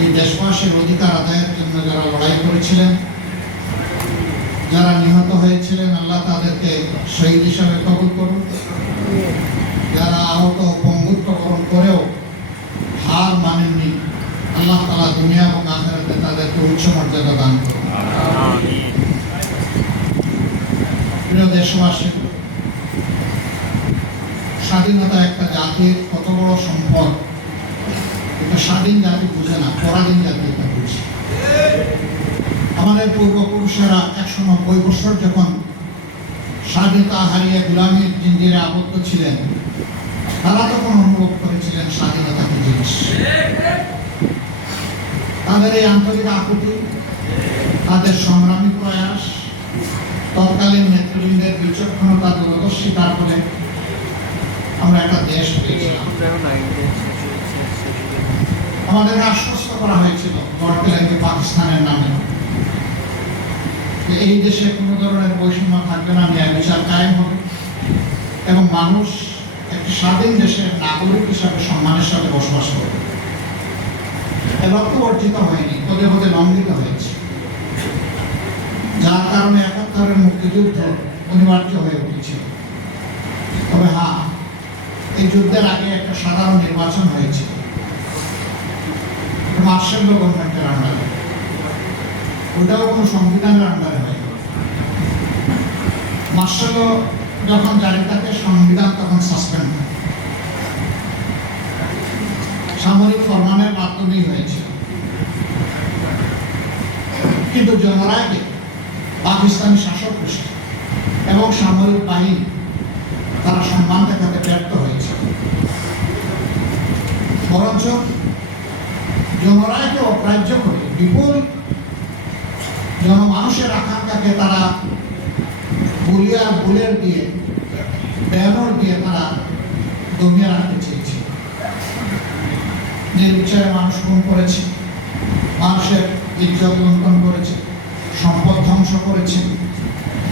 এই দেশবাসীর অধিকার আদায়ের জন্য যারা লড়াই করেছিলেন, যারা নিহত হয়েছিলেন, আল্লাহ তাদেরকে শহীদ হিসাবে কবুল করুন। যারা আহত পঙ্গুত্ব বরণ করেও হার মানেননি, আল্লাহ তাআলা দুনিয়া এবং আখিরাতে তাদেরকে উচ্চ মর্যাদা দান করুন। প্রিয় দেশবাসী, স্বাধীনতা একটা জাতির কত বড় সম্পদ, এটা স্বাধীন জাতি বুঝে না, পরাধীন জাতি এটা বুঝে। আমাদের পূর্বপুরুষেরা 190 বছর যখন স্বাধীনতা হারিয়ে গোলামীর জিঞ্জিরে আবদ্ধ ছিলেন, তারা তখন অনুভব করেছিলেন স্বাধীনতা কি জিনিস। তাদের এই আন্তরিক আকুতি, তাদের সংগ্রামী প্রয়াস, তৎকালীন নেতৃবৃন্দের বিচক্ষণতা, দূরদর্শিতার ফলে আমরা একটা দেশ পেয়েছিলাম। আমাদেরকে আশ্বস্ত করা হয়েছিল বর্তমানে পাকিস্তানের নামে এই দেশে কোনো ধরনের বৈষম্য থাকবে না, ন্যায় বিচার কায়েম হবে এবং মানুষ একটি স্বাধীন দেশের নাগরিক হিসাবে সম্মানের সাথে বসবাস করবে। এ লক্ষ্য অর্জিত হয়নি, পদে পদে লঙ্ঘিত হয়েছে, যার কারণে একাত্তরের মুক্তিযুদ্ধ অনিবার্য হয়ে উঠেছিল। তবে হ্যাঁ, এই যুদ্ধের আগে একটা সাধারণ নির্বাচন হয়েছিল মার্শাল ল গভর্নমেন্টের আন্ডারে, ওটাও কোনো সংবিধানের আন্ডারে হয়। মার্শাল ল যখন জারি থাকে, সংবিধান তখন সাসপেন্ড হয়, সামরিক ফরমানের মাধ্যমেই হয়েছিল। কিন্তু জনরায়কে পাকিস্তানি শাসক গোষ্ঠী এবং সামরিক বাহিনী তারা সম্মান দেখাতে ব্যর্থ হয়েছে। বরঞ্চ জনরায়কে অগ্রাহ্য করে বিপুল জনমানুষের আকাঙ্ক্ষাকে তারা গুলিয়ার বুলেট দিয়ে, ব্যানর দিয়ে তারা দমিয়ে রাখতে চেয়েছে। নির্বিচারে মানুষ খুন করেছে, মানুষের ইজ্জত লুণ্ঠন করেছে, সম্পদ ধ্বংস করেছে,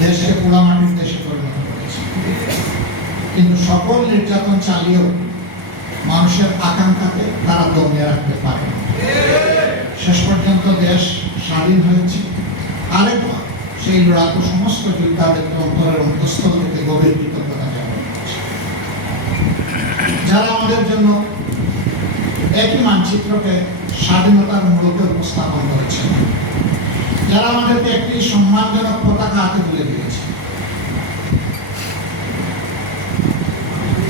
দেশকে পোড়ামাটির দেশে পরিণত করেছে। কিন্তু সকল নির্যাতন চালিয়েও মানুষের আকাঙ্ক্ষাকে তারা দমিয়ে রাখতে পারে। শেষ পর্যন্ত দেশ স্বাধীন হয়েছে। আরেকবার সেই লড়াকু সমস্ত যোদ্ধাদেরকে অন্তরের অন্তঃস্থল থেকে গভীর কৃতজ্ঞতা জানানো হচ্ছে, যারা আমাদের জন্য একই মানচিত্রকে স্বাধীনতার মূলকে উপস্থাপন করেছে, যারা আমাদেরকে একটি সম্মানজনক পতাকা হাতে তুলে দিয়েছে।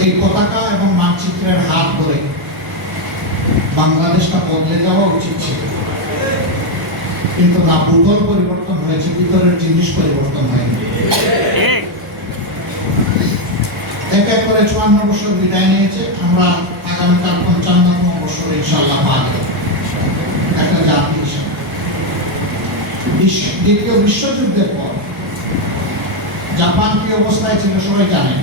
এই পতাকা এবং মানচিত্রের হাত ধরে বাংলাদেশটা বদলে যাওয়া উচিত ছিল, কিন্তু না, ভূগোল পরিবর্তন হয়েছে, ভিতরের জিনিস পরিবর্তন হয়নি। এক এক করে 54 বছর বিদায় নিয়েছে। আমরা আগামীকাল 55তম বছর ইনশাআল্লাহ পাব একটা জাতি হিসেবে। দ্বিতীয় বিশ্বযুদ্ধের পর জাপান কি অবস্থায় ছিল সবাই জানে,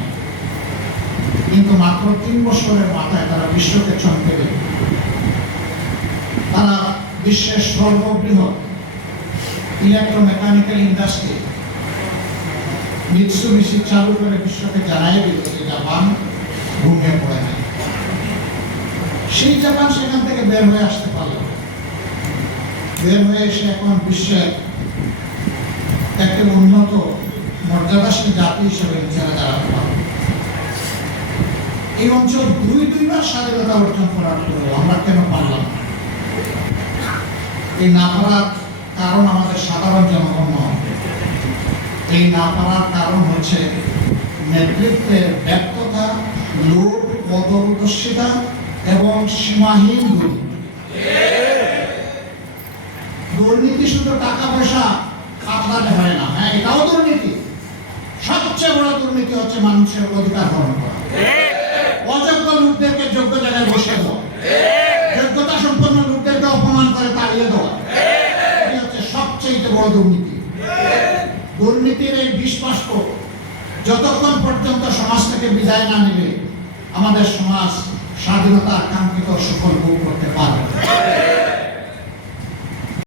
কিন্তু মাত্র 3 বছরের মাথায় তারা বিশ্বকে চমকে দেবে। তারা বিশ্বের সর্ববৃহৎ ইলেকট্রোমেকানিক্যাল ইন্ডাস্ট্রি মিৎসুবিশি চালু করে বিশ্বকে জানাই দিল যে জাপান ঘুমিয়ে পড়ে নাই। সেই জাপান সেখান থেকে বের হয়ে আসতে পারল, বের হয়ে এসে এখন বিশ্বের একটা উন্নত মর্যাদাশীল জাতি হিসেবে নিজেরা দাঁড়াতে পারল। এই অঞ্চল দুইবার স্বাধীনতা অর্জন করার পরে আমরা কেন পারলাম? এই না পারার কারণ আমাদের সাধারণ জনগণ নয়, এই না পারার কারণ হচ্ছে নেতৃত্বের ব্যর্থতা, লোভ, পদদর্শিতা এবং সীমাহীন দুর্নীতি। দুর্নীতি শুধু টাকা পয়সা আপনার হয় না, হ্যাঁ এটাও দুর্নীতি। সবচেয়ে বড় দুর্নীতি হচ্ছে মানুষের অধিকার হরণ করা, অযোগ্য লোকদেরকে যোগ্য জায়গায় বসে দেওয়া, যোগ্যতা সম্পন্ন লোকদেরকে অপমান করে তাড়িয়ে দেওয়া, এটি হচ্ছে সবচেয়ে বড় দুর্নীতি। দুর্নীতির এই বিষবাষ্প যতক্ষণ পর্যন্ত সমাজ থেকে বিদায় না নেবে, আমাদের সমাজ স্বাধীনতার কাঙ্ক্ষিত সুফল ভোগ করতে পারবে।